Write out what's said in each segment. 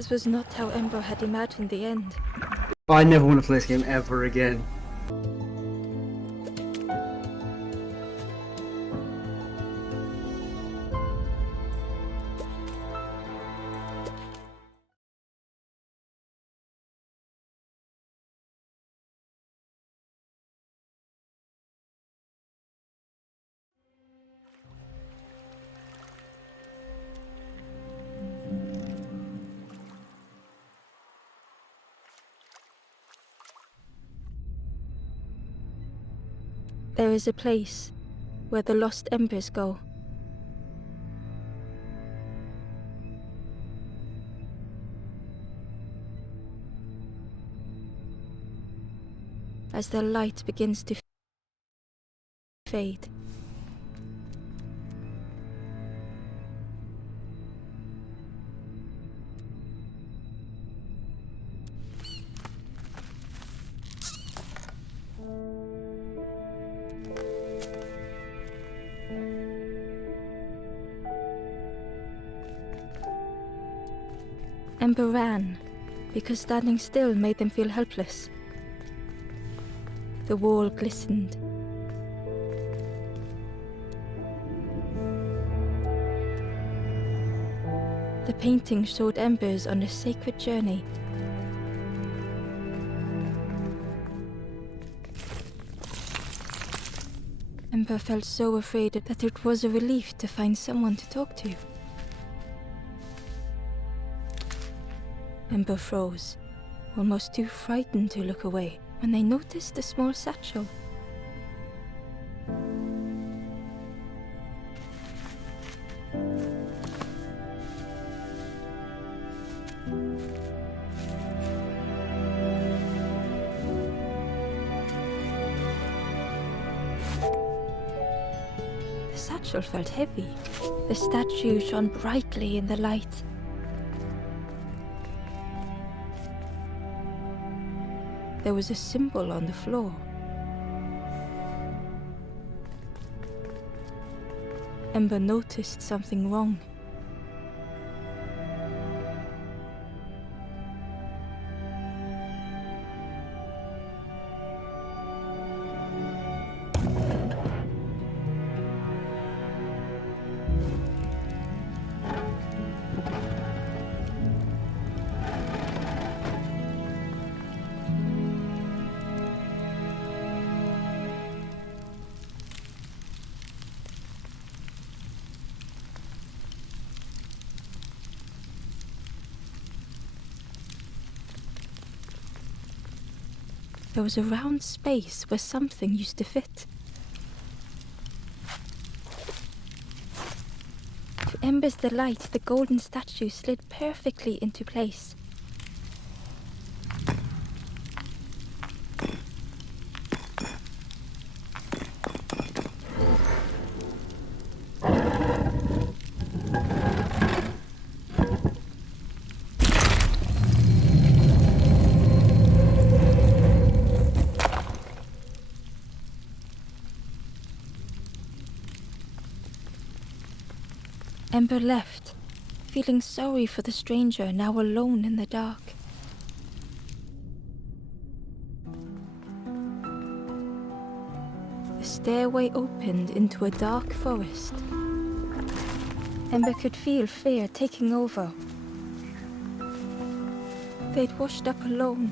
This was not how Ember had imagined the end. I never want to play this game ever again. There is a place where the lost embers go. As their light begins to fade. Ember ran, because standing still made them feel helpless. The wall glistened. The painting showed embers on a sacred journey. Ember felt so afraid that it was a relief to find someone to talk to. Ember froze, almost too frightened to look away, when they noticed a small satchel. The satchel felt heavy. The statue shone brightly in the light. There was a symbol on the floor. Ember noticed something wrong. There was a round space where something used to fit. To Ember's delight, the golden statue slid perfectly into place. Ember left, feeling sorry for the stranger now alone in the dark. The stairway opened into a dark forest. Ember could feel fear taking over. They'd washed up alone,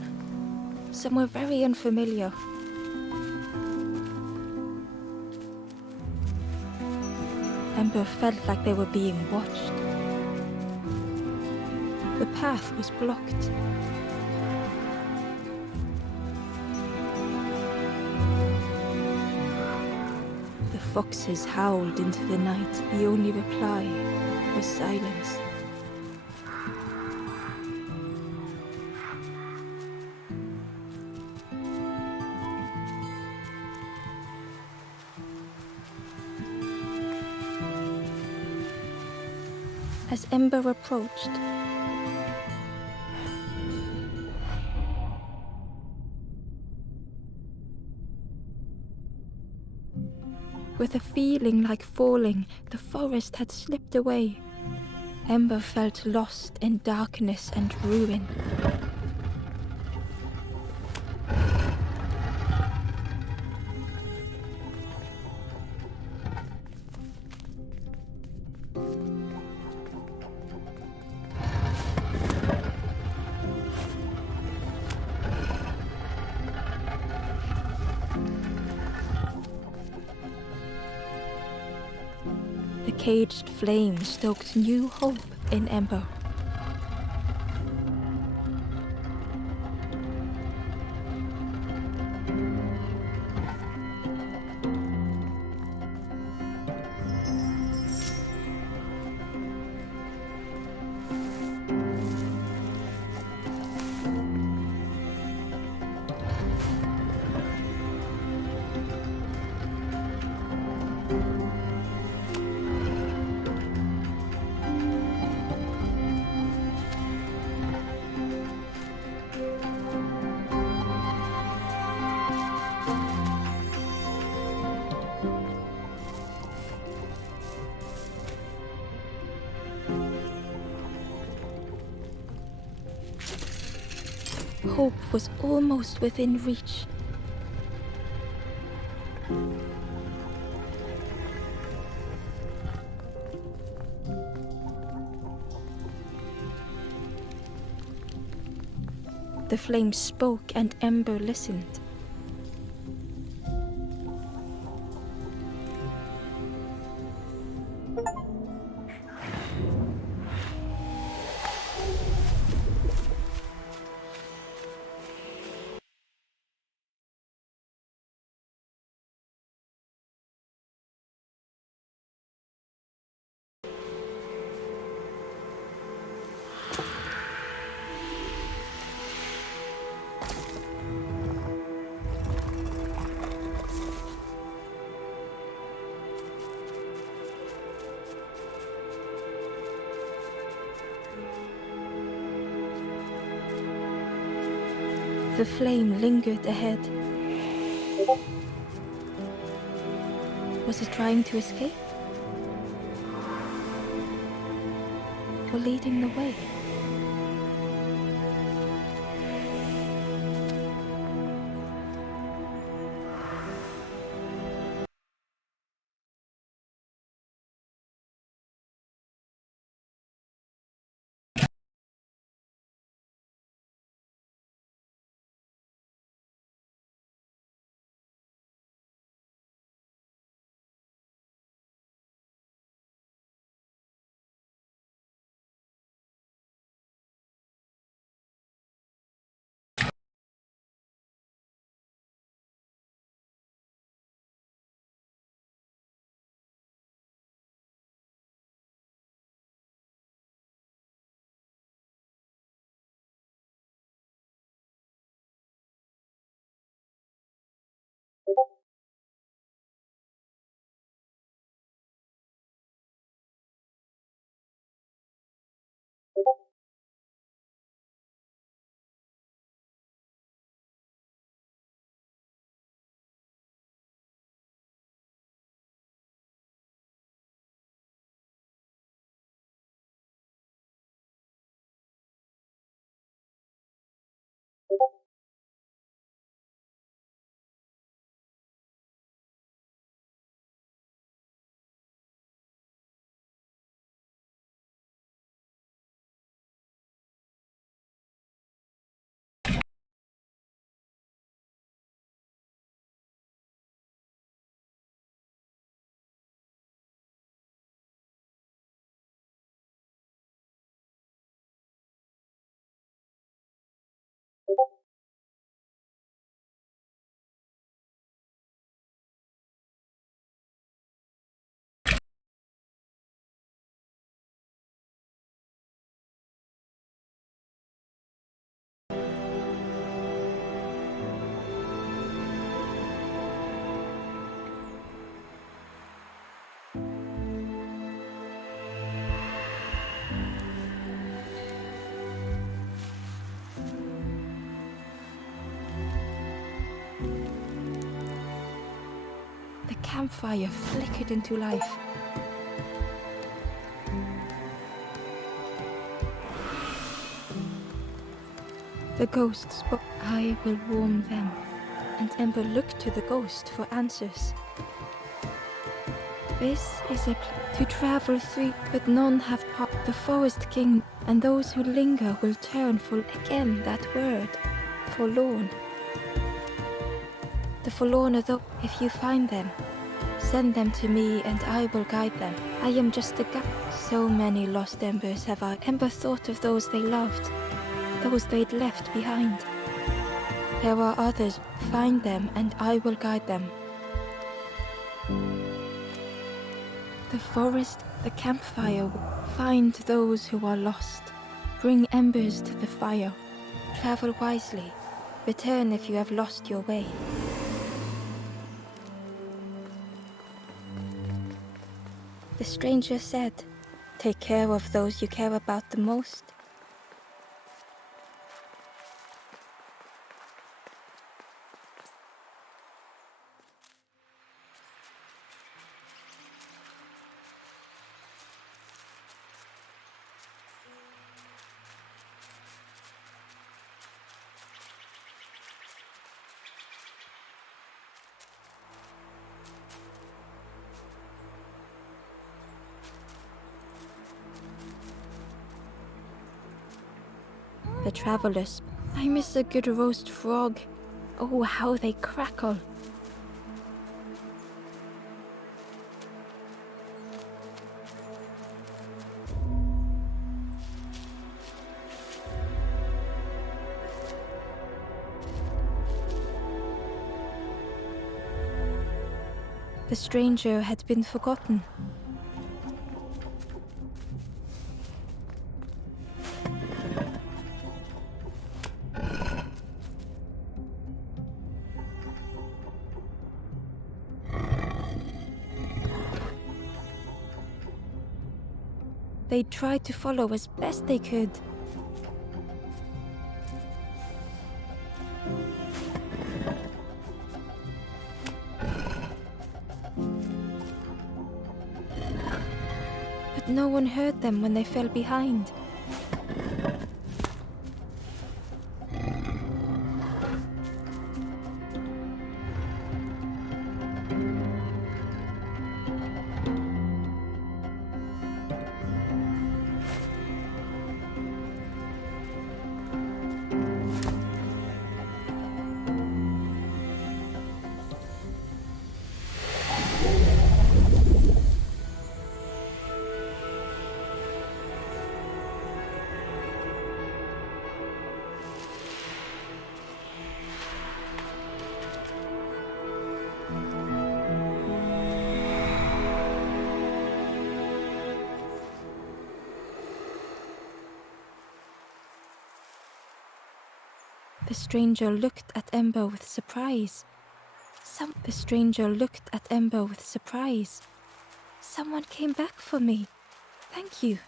somewhere very unfamiliar. Ember felt like they were being watched. The path was blocked. The foxes howled into the night. The only reply was silence. As Ember approached, with a feeling like falling, the forest had slipped away. Ember felt lost in darkness and ruin. The caged flame stoked new hope in Ember. Hope was almost within reach. The flame spoke and Ember listened. The flame lingered ahead. Was it trying to escape? Or leading the way? The campfire flickered into life. The ghost spoke. I will warm them. And Ember looked to the ghost for answers. This is a to travel through, but none have part. The forest king, and those who linger will turn for again that word, forlorn. The forlorn are those. If you find them, send them to me, and I will guide them. I am just a guide. So many lost embers have I. Ember thought of those they loved, those they'd left behind. There are others. Find them, and I will guide them. The forest, the campfire. Find those who are lost. Bring embers to the fire. Travel wisely. Return if you have lost your way. The stranger said, take care of those you care about the most. The travelers. I miss a good roast frog. Oh, how they crackle. The stranger had been forgotten. They tried to follow as best they could. But no one heard them when they fell behind. The stranger looked at Ember with surprise. The stranger looked at Ember with surprise. Someone came back for me. Thank you.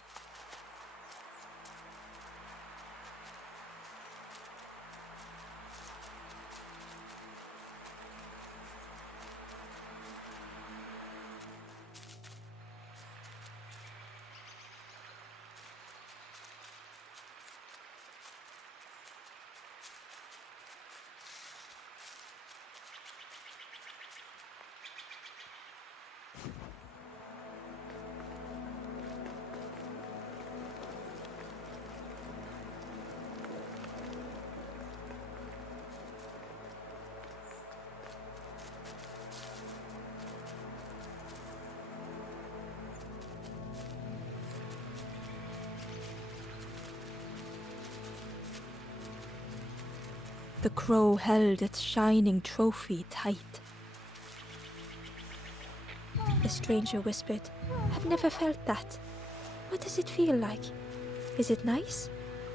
The crow held its shining trophy tight. The stranger whispered, I've never felt that. What does it feel like? Is it nice?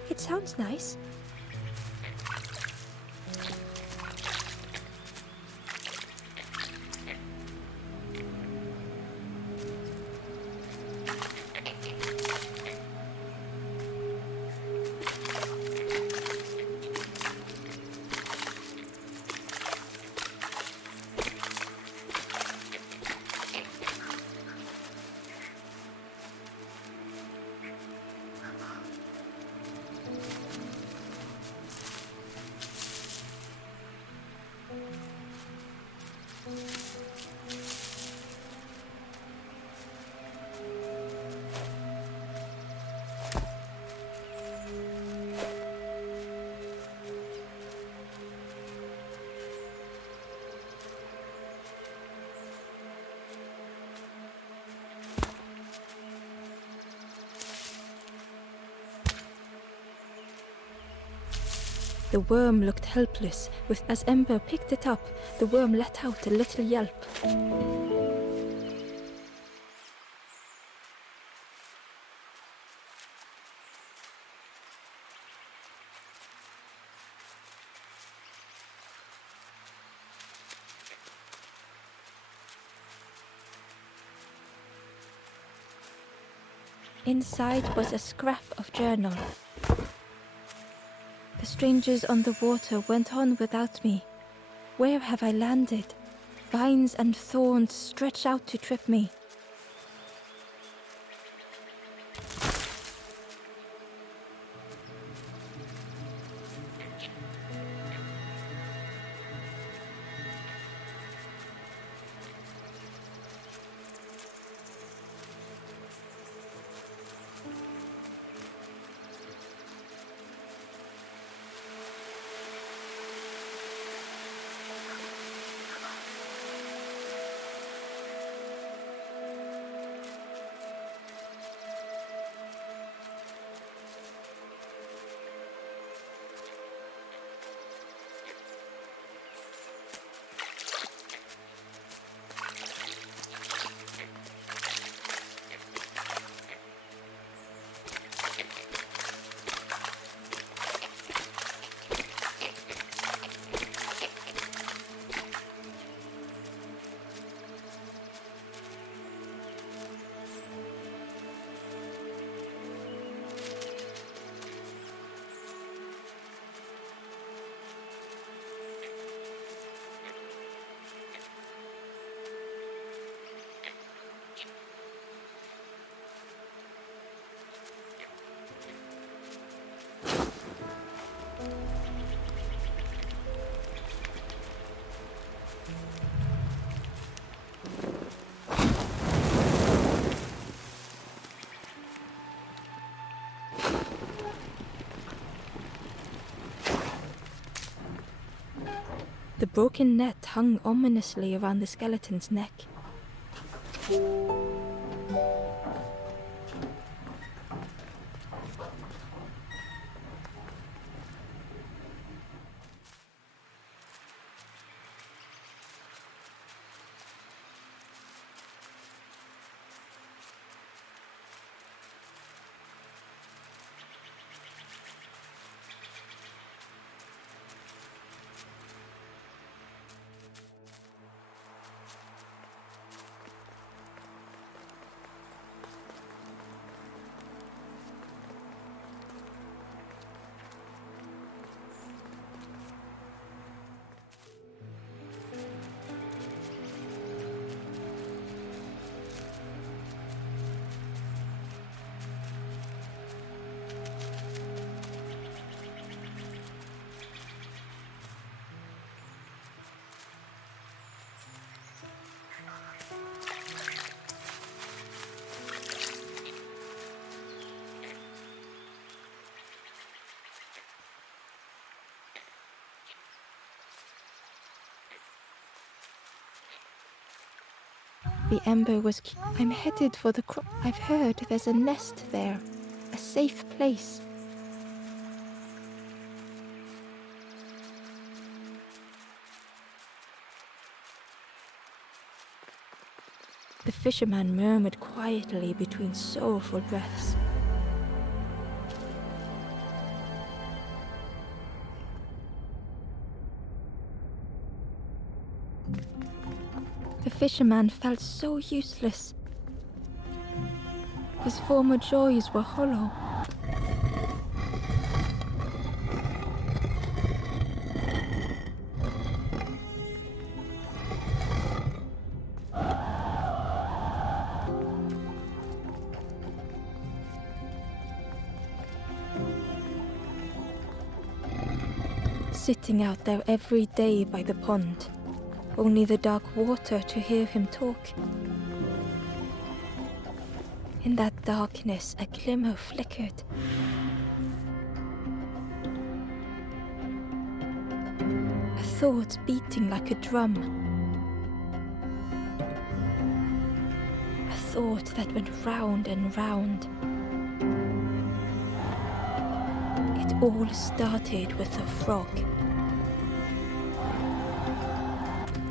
It sounds nice. The worm looked helpless. As Ember picked it up, the worm let out a little yelp. Inside was a scrap of journal. The strangers on the water went on without me. Where have I landed? Vines and thorns stretch out to trip me. The broken net hung ominously around the skeleton's neck. The ember was... I'm headed for the I've heard there's a nest there. A safe place. The fisherman murmured quietly between soulful breaths. The fisherman felt so useless. His former joys were hollow. Sitting out there every day by the pond, only the dark water to hear him talk. In that darkness, a glimmer flickered. A thought beating like a drum. A thought that went round and round. It all started with a frog.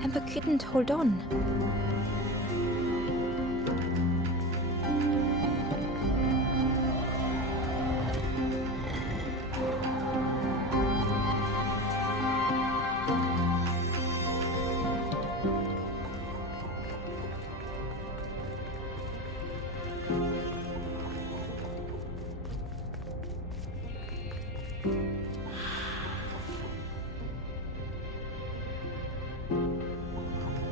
Ember couldn't hold on.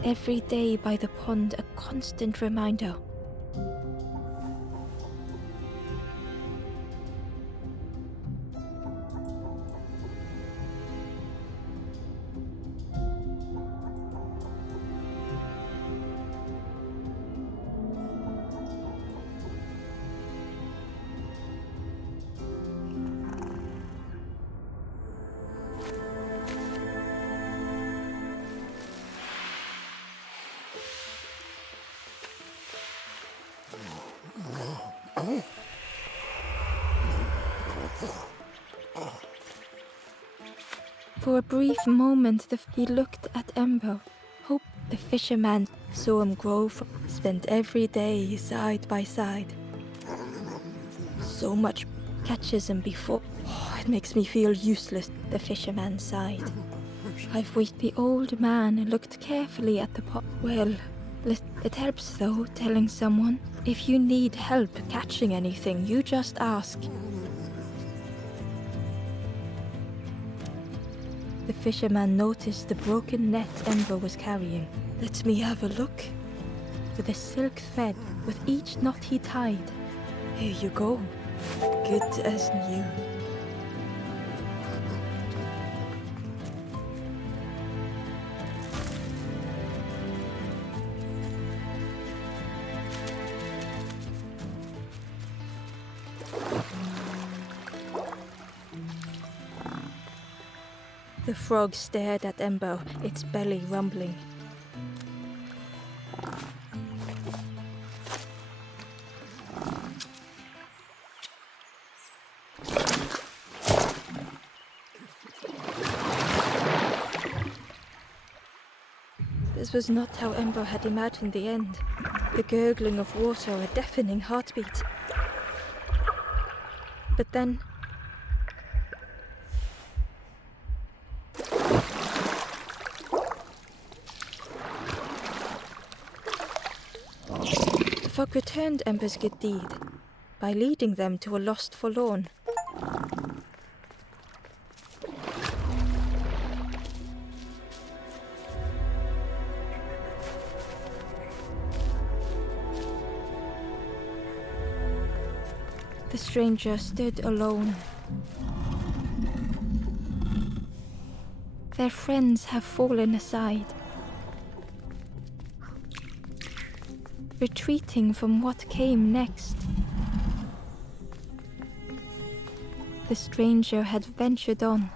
Every day by the pond, a constant reminder. For a brief moment, he looked at Ember. Hope the fisherman saw him grow, spent every day side by side. So much catches him before. Oh, it makes me feel useless, the fisherman sighed. I've waited. The old man looked carefully at the pot. Well, it helps though, telling someone. If you need help catching anything, you just ask. The fisherman noticed the broken net Ember was carrying. Let me have a look. With a silk thread, with each knot he tied. Here you go. Good as new. The frog stared at Ember, its belly rumbling. This was not how Ember had imagined the end. The gurgling of water, a deafening heartbeat. But then... the frog returned Ember's good deed by leading them to a lost forlorn. The stranger stood alone. Their friends have fallen aside, retreating from what came next. The stranger had ventured on.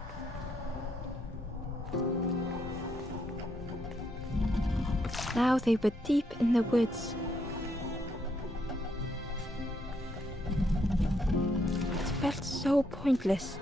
Now they were deep in the woods. It felt so pointless.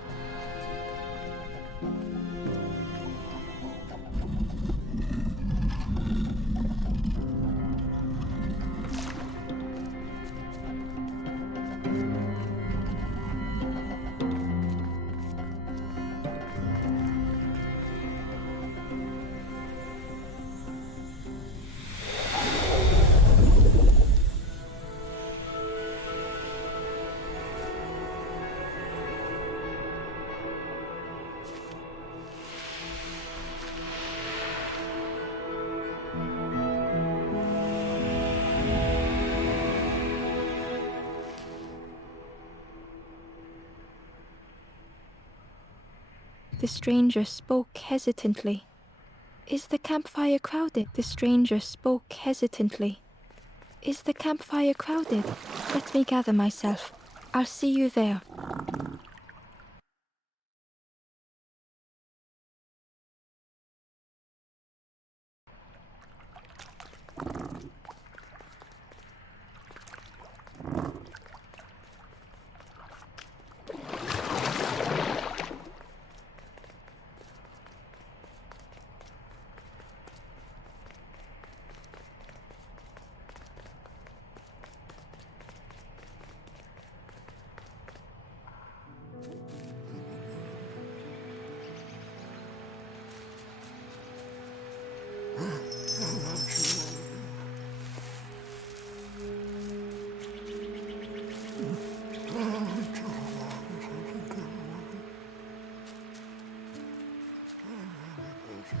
The stranger spoke hesitantly. Is the campfire crowded? The stranger spoke hesitantly. Is the campfire crowded? Let me gather myself. I'll see you there.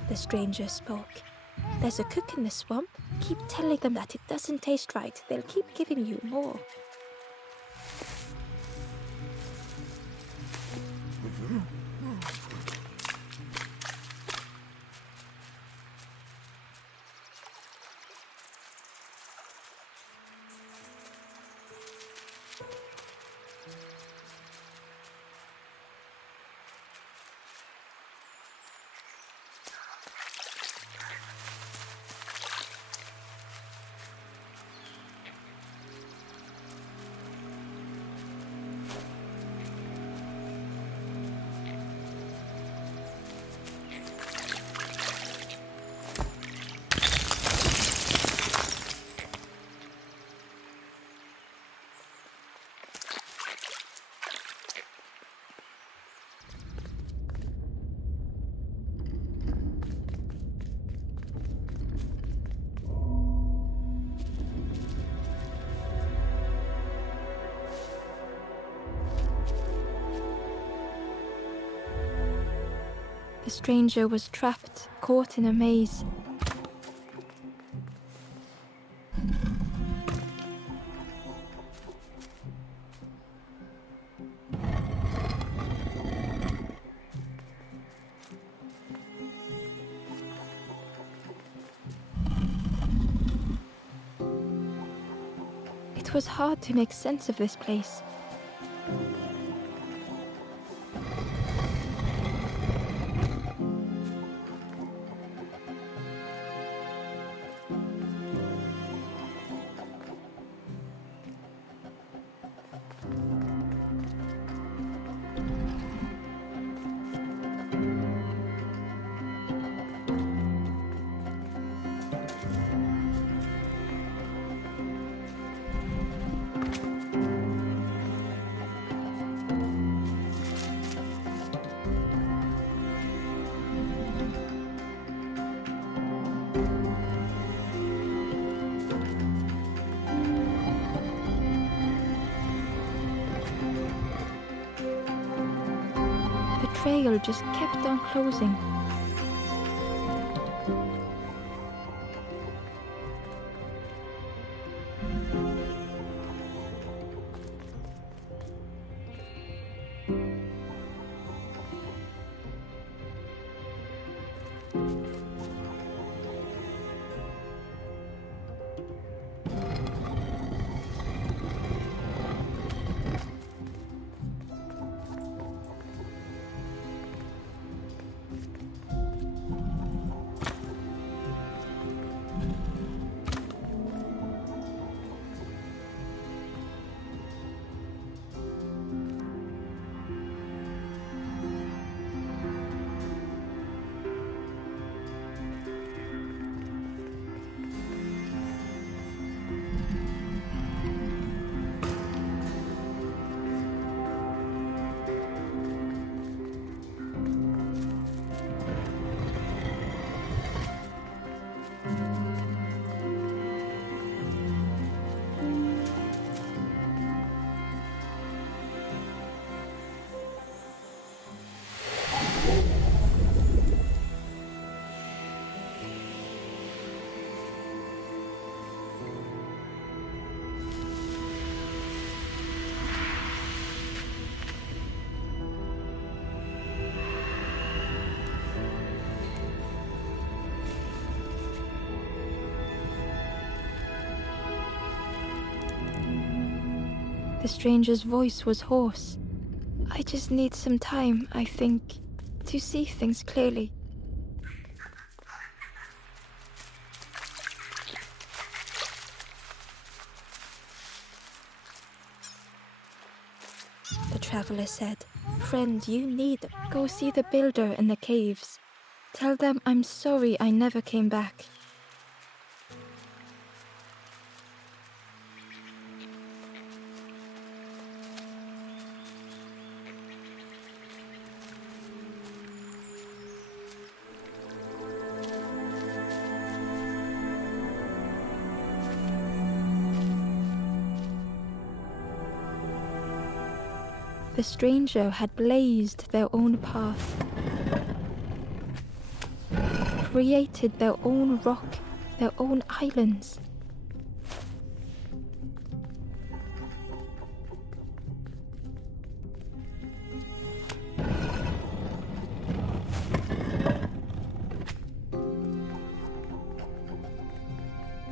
The stranger spoke. There's a cook in the swamp. Keep telling them that it doesn't taste right. They'll keep giving you more. The stranger was trapped, caught in a maze. It was hard to make sense of this place. The trail just kept on closing. The stranger's voice was hoarse. I just need some time, I think, to see things clearly. The traveler said, Friend, you need go see the builder in the caves. Tell them I'm sorry I never came back. The stranger had blazed their own path, created their own rock, their own islands.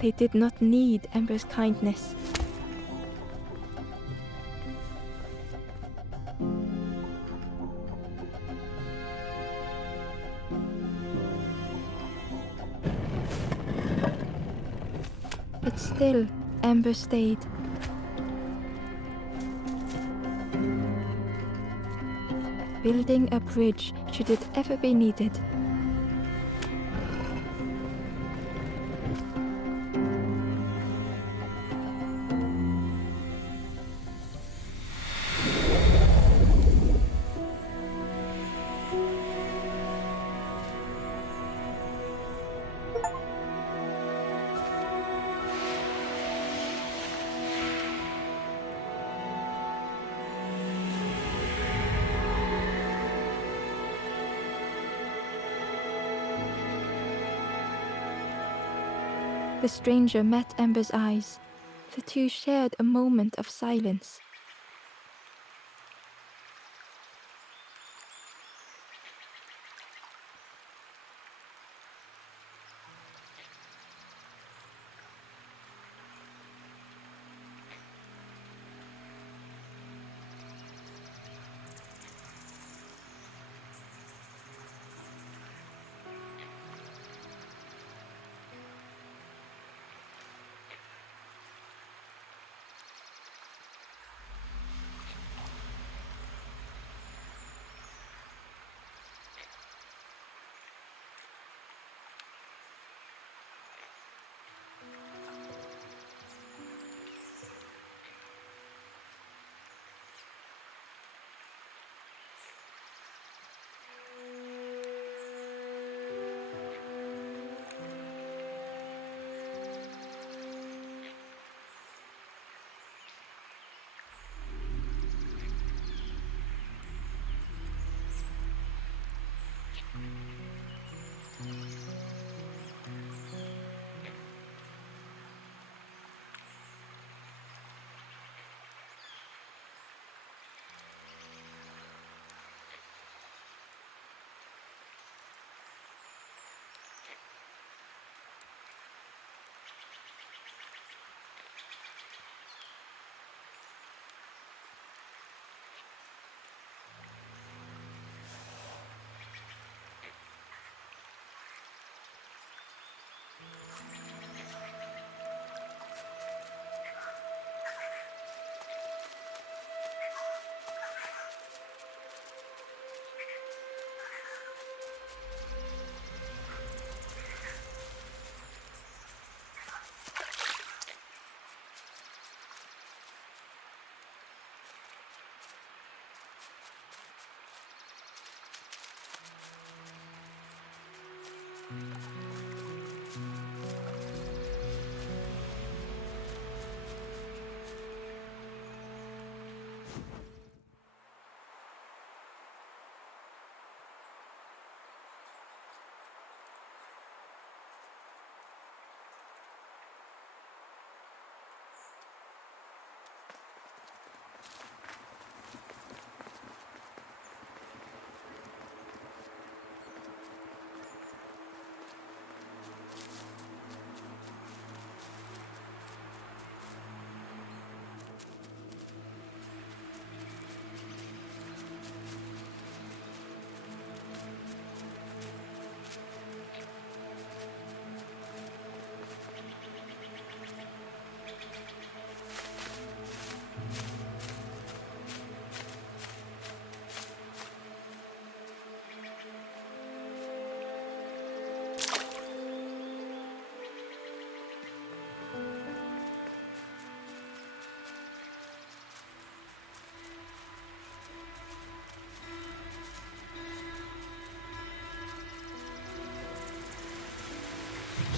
They did not need Ember's kindness. But still, Ember stayed. Building a bridge should it ever be needed. The stranger met Ember's eyes. The two shared a moment of silence.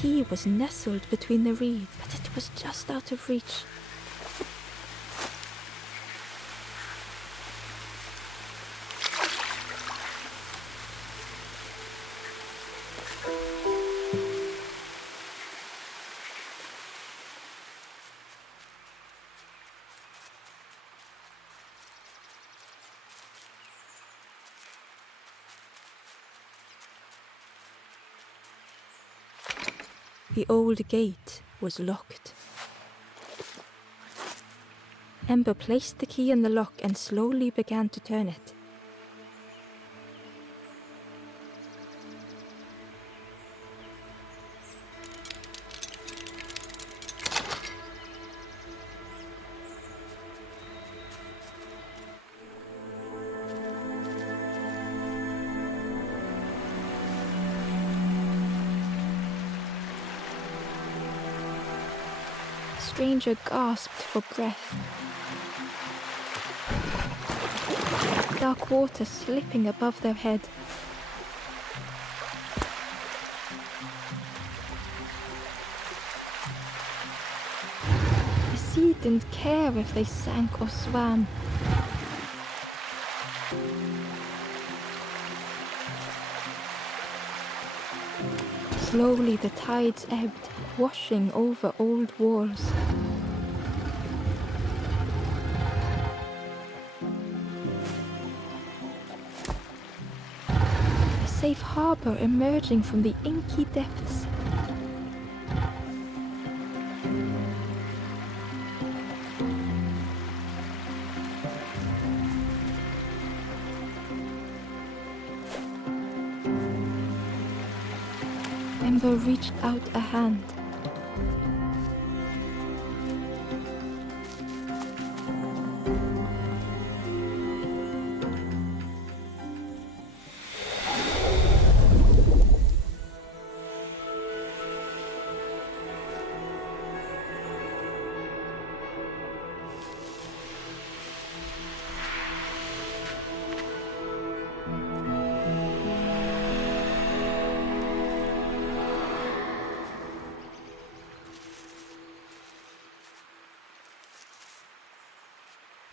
key was nestled between the reeds, but it was just out of reach. The old gate was locked. Ember placed the key in the lock and slowly began to turn it. The stranger gasped for breath. Dark water slipping above their head. The sea didn't care if they sank or swam. Slowly the tides ebbed, washing over old walls. A safe harbor emerging from the inky depths. Ember reached out a hand.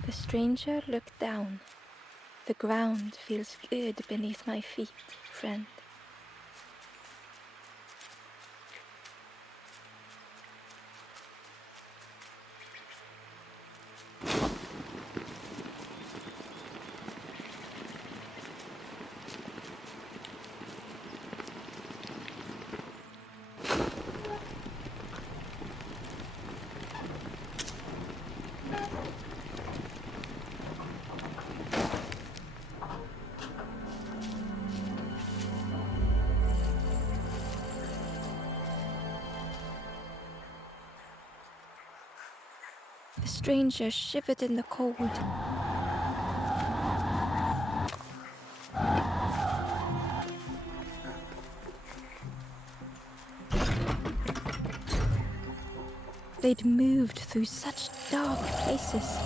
The stranger looked down. The ground feels good beneath my feet, friend. The stranger shivered in the cold. They'd moved through such dark places.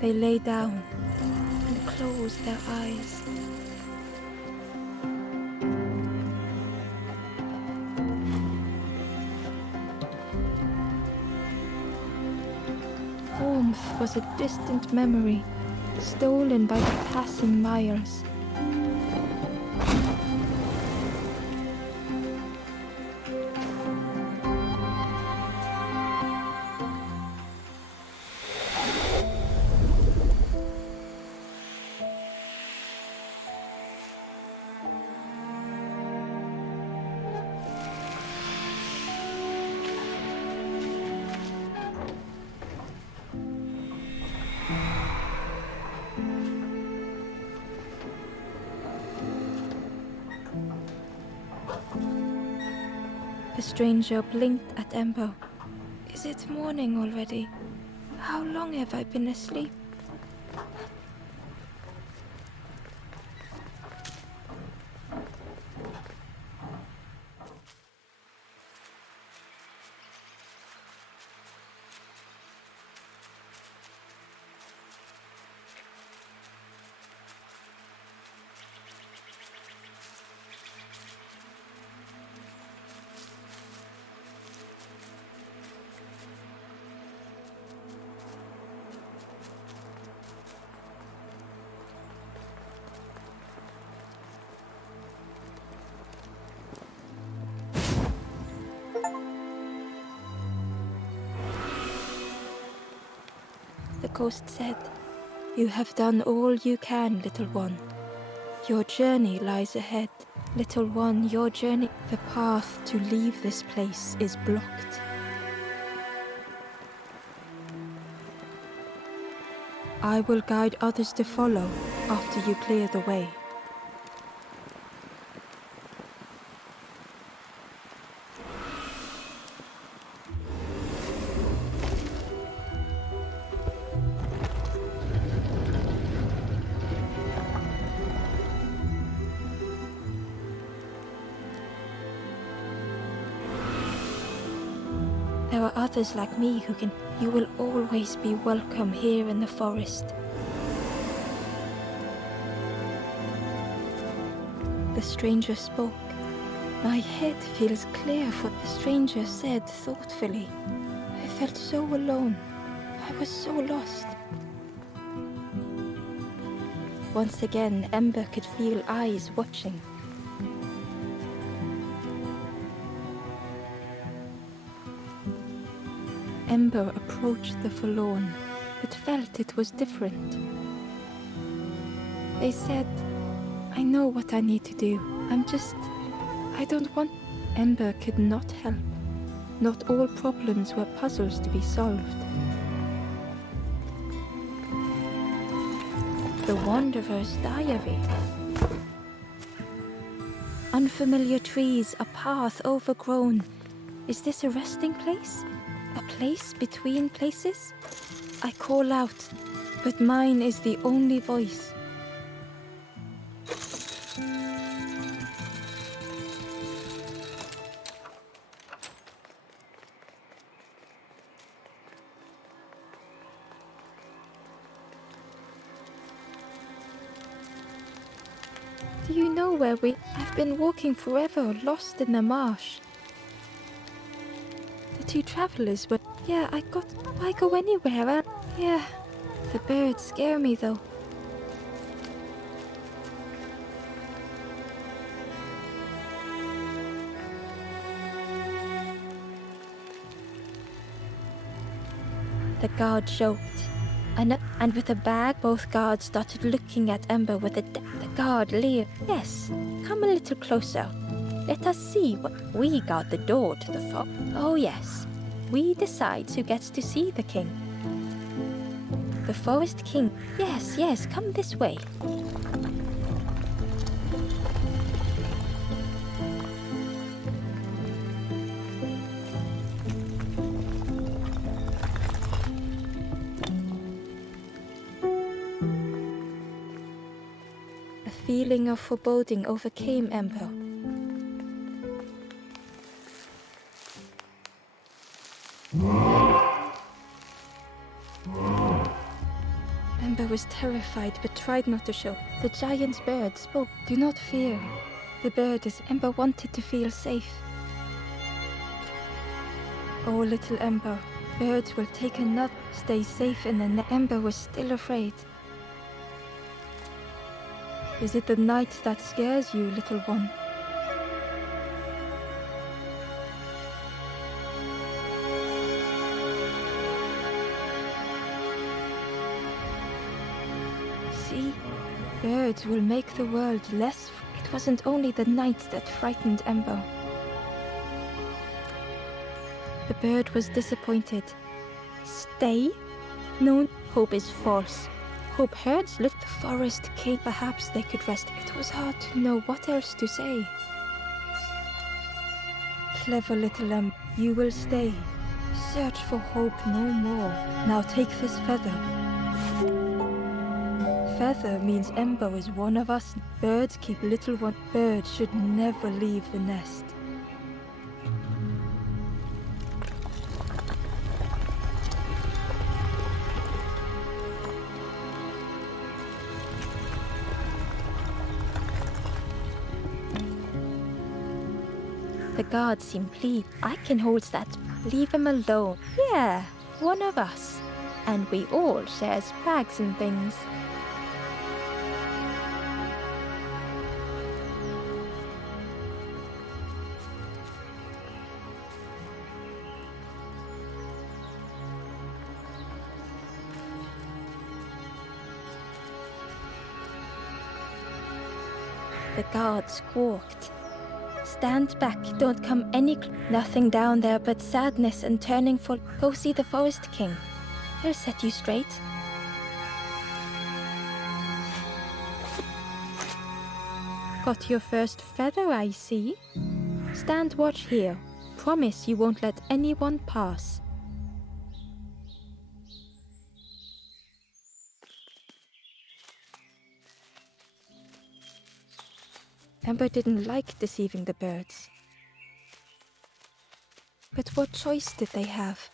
They lay down and closed their eyes. Warmth was a distant memory, stolen by the passing miles. The stranger blinked at Ember. Is it morning already? How long have I been asleep? The ghost said, "You have done all you can, little one. Your journey lies ahead. Little one, your journey, the path to leave this place is blocked. I will guide others to follow after you clear the way." There are others like me who can. You will always be welcome here in the forest. The stranger spoke. My head feels clear, for the stranger said thoughtfully. I felt so alone. I was so lost. Once again, Ember could feel eyes watching. Ember approached the forlorn, but felt it was different. They said, "I know what I need to do. I don't want..." Ember could not help. Not all problems were puzzles to be solved. The Wanderer's Diary. Unfamiliar trees, a path overgrown. Is this a resting place? A place between places? I call out, but mine is the only voice. Do you know where I've been walking forever, lost in the marsh. The two travelers were... Yeah, I go anywhere. Yeah, the birds scare me though. The guard joked. And with a bag, both guards started looking at Ember with the guard leered. Yes, come a little closer. Let us see what we guard the door to the fog. Oh yes, we decide who gets to see the king. The forest king. Yes, come this way. A feeling of foreboding overcame Ember. Ember was terrified but tried not to show. The giant bird spoke. Do not fear. The bird is... Ember wanted to feel safe. Oh, little Ember, birds will take a nut. Stay safe in the net. Ember was still afraid. Is it the night that scares you, little one? See, birds will make the world less... It wasn't only the night that frightened Ember. The bird was disappointed. Stay? No, hope is false. Hope herds look the forest king. Perhaps they could rest. It was hard to know what else to say. Clever little Ember, you will stay. Search for hope no more. Now take this feather. Feather means Ember is one of us. Birds keep little one. Birds should never leave the nest. The guards seem pleased. I can hold that. Leave him alone. Yeah, one of us. And we all shares bags and things. The guards squawked. Stand back, don't come any nothing down there but sadness and turning full. Go see the Forest King. He'll set you straight. Got your first feather, I see. Stand watch here. Promise you won't let anyone pass. Ember didn't like deceiving the birds. But what choice did they have?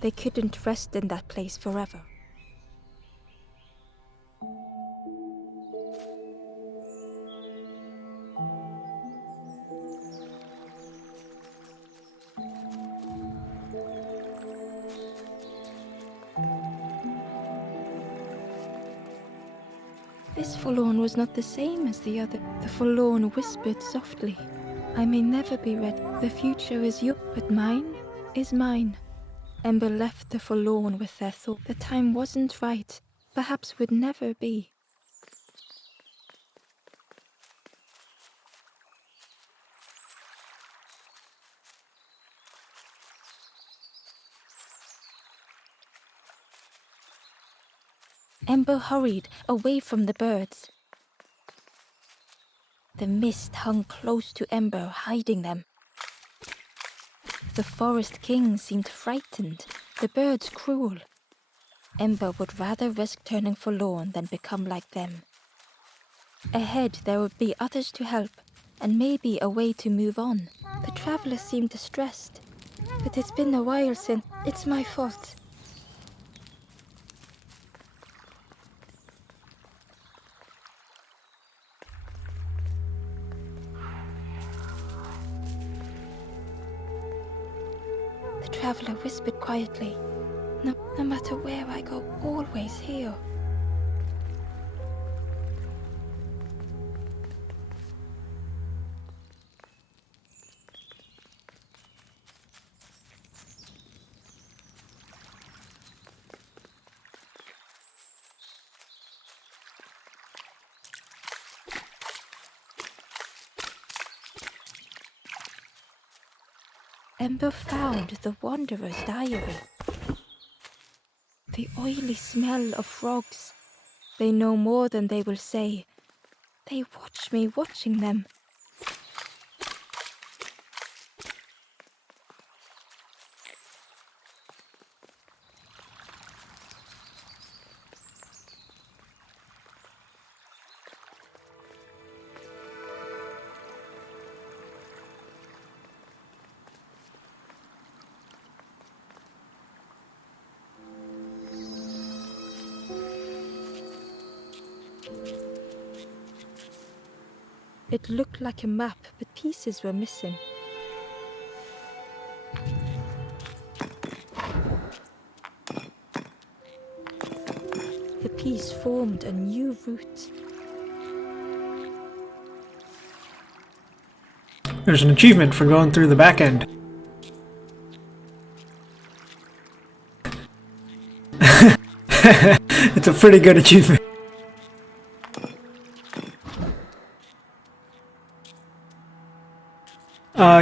They couldn't rest in that place forever. This forlorn was not the same as the other. The forlorn whispered softly, I may never be ready. The future is yours, but mine is mine. Ember left the forlorn with their thought. The time wasn't right, perhaps would never be. Ember hurried away from the birds. The mist hung close to Ember, hiding them. The Forest King seemed frightened, the birds cruel. Ember would rather risk turning forlorn than become like them. Ahead there would be others to help, and maybe a way to move on. The traveler seemed distressed. But it's been a while since. It's my fault. The traveler whispered quietly, no matter where I go, always here. Ember found the Wanderer's diary. The oily smell of frogs. They know more than they will say. They watch me watching them. It looked like a map, but pieces were missing. The piece formed a new route. There's an achievement for going through the back end. It's a pretty good achievement.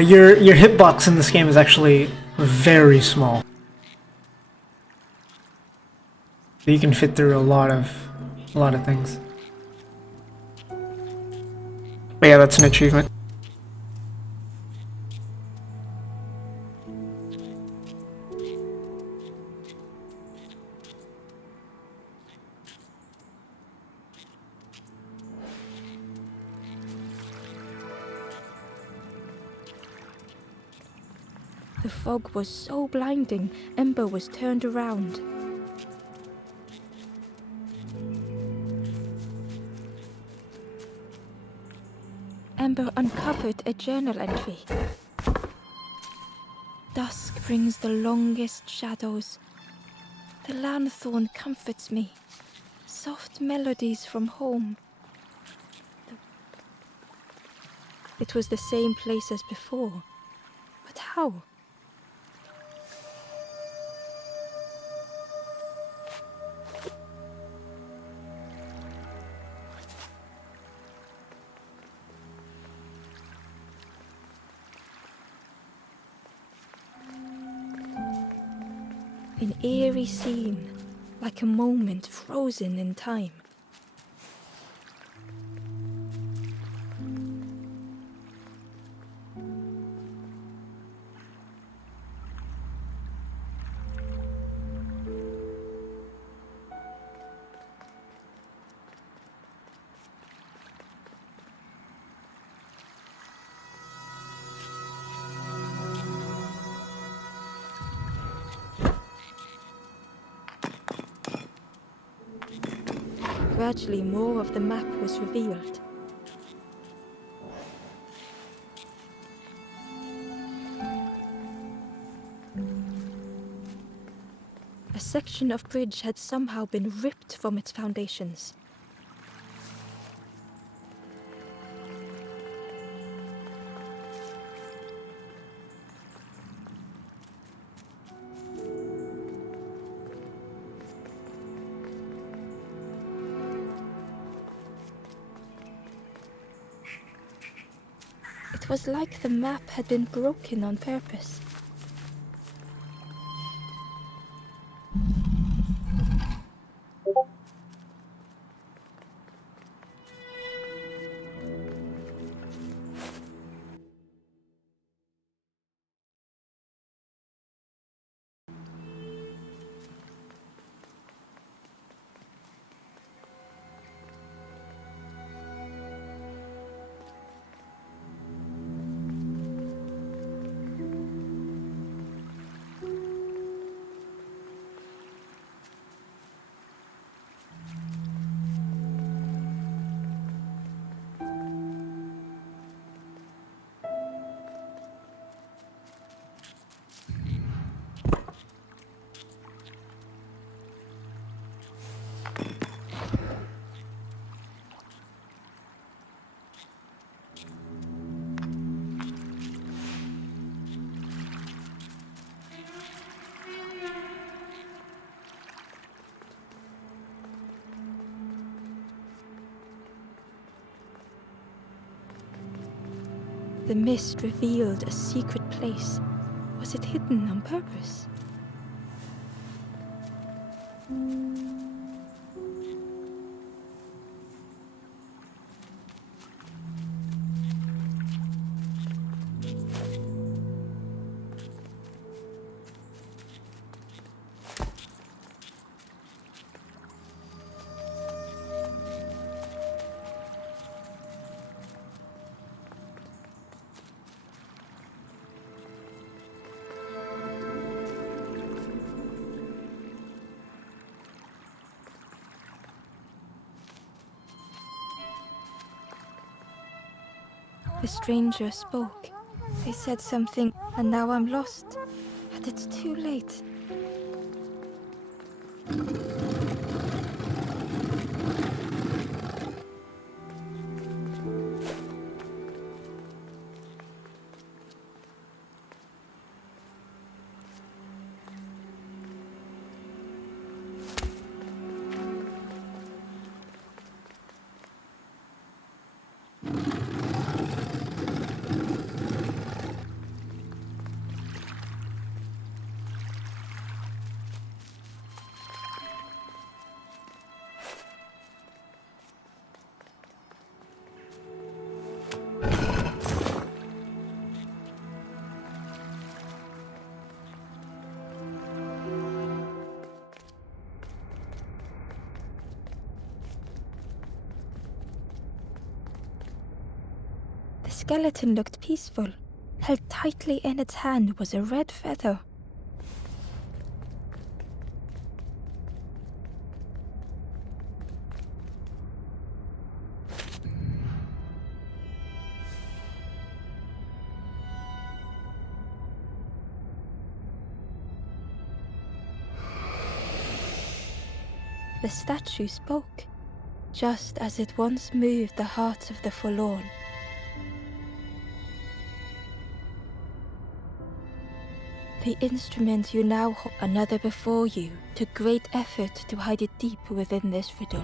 Your hitbox in this game is actually very small. You can fit through a lot of things. But yeah, that's an achievement. The fog was so blinding, Ember was turned around. Ember uncovered a journal entry. Dusk brings the longest shadows. The lanthorn comforts me. Soft melodies from home. It was the same place as before. But how? An eerie scene, like a moment frozen in time. Gradually, more of the map was revealed. A section of bridge had somehow been ripped from its foundations. It was like the map had been broken on purpose. The mist revealed a secret place. Was it hidden on purpose? The stranger spoke. They said something, and now I'm lost. But it's too late. The skeleton looked peaceful, Held tightly in its hand was a red feather. The statue spoke, just as it once moved the hearts of the forlorn. The instrument you now hold, another before you, took great effort to hide it deep within this riddle.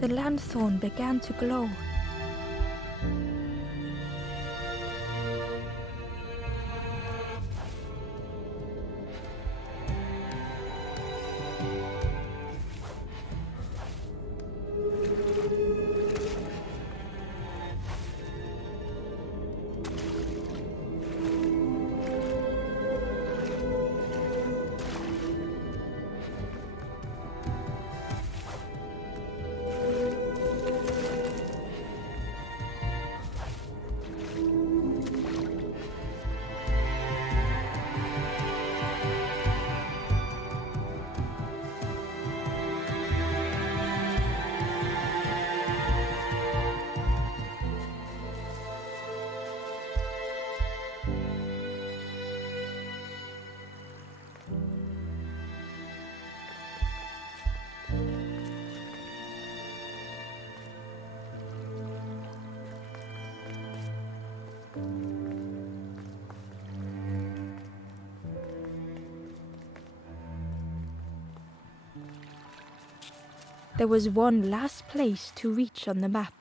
The lanthorn began to glow. There was one last place to reach on the map.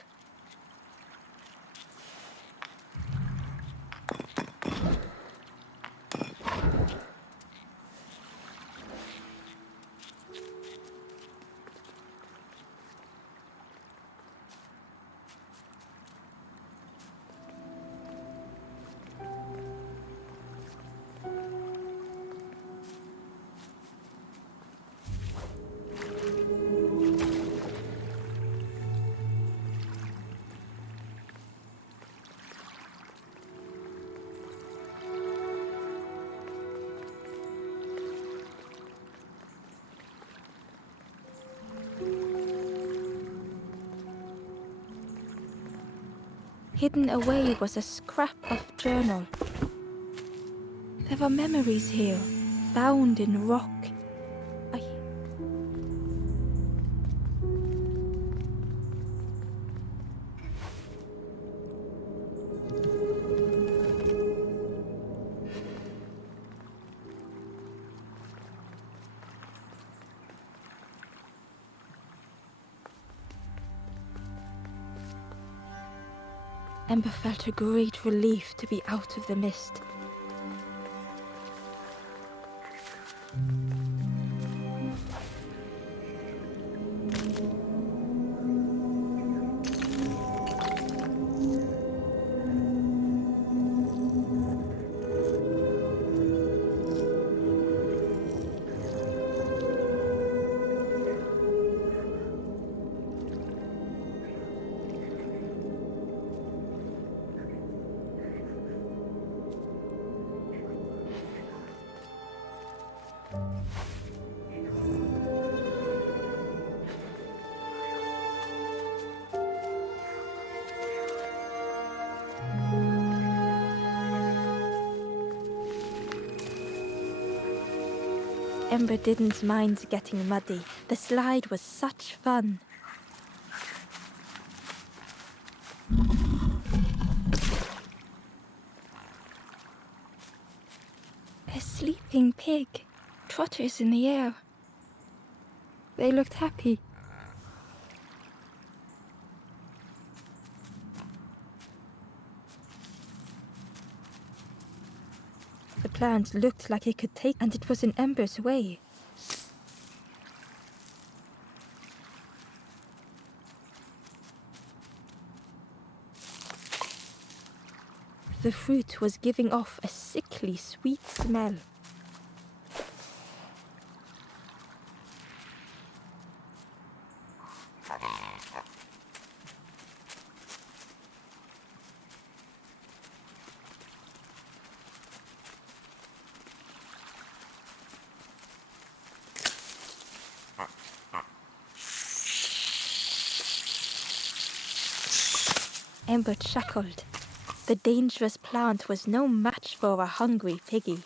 Hidden away was a scrap of journal. There were memories here, bound in rock. Ember felt a great relief to be out of the mist. Ember didn't mind getting muddy. The slide was such fun. A sleeping pig, trotters in the air. They looked happy. The plant looked like it could take, and it was in Ember's way. The fruit was giving off a sickly sweet smell. Ember chuckled. The dangerous plant was no match for a hungry piggy.